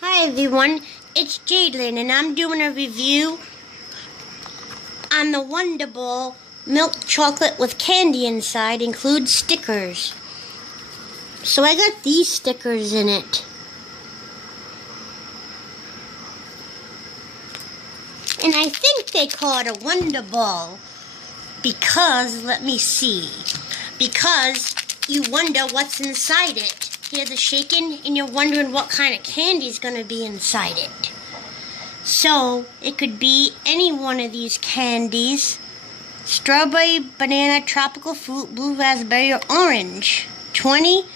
Hi everyone, it's Jadelyn and I'm doing a review on the Wonder Bowl milk chocolate with candy inside, includes stickers. So I got these stickers in it. And I think they call it a Wonder Bowl because, let me see, because you wonder what's inside it. Hear the shaking and you're wondering what kind of candy is going to be inside it. So it could be any one of these candies: strawberry, banana, tropical fruit, blue raspberry, or orange. 20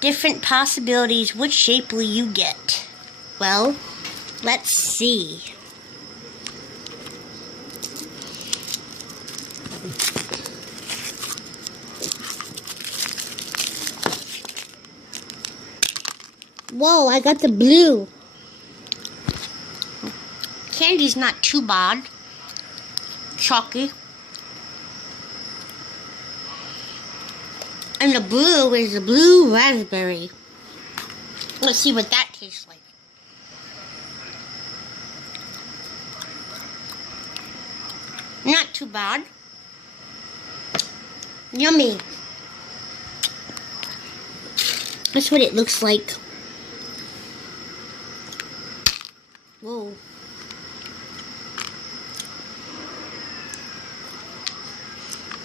different possibilities. Which shape will you get? Well, let's see. Whoa, I got the blue. Candy's not too bad. Chocky. And the blue is the blue raspberry. Let's see what that tastes like. Not too bad. Yummy. That's what it looks like. Whoa.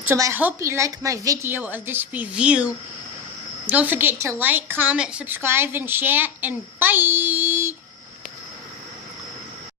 So I hope you like my video of this review. Don't forget to like, comment, subscribe, and share, and bye!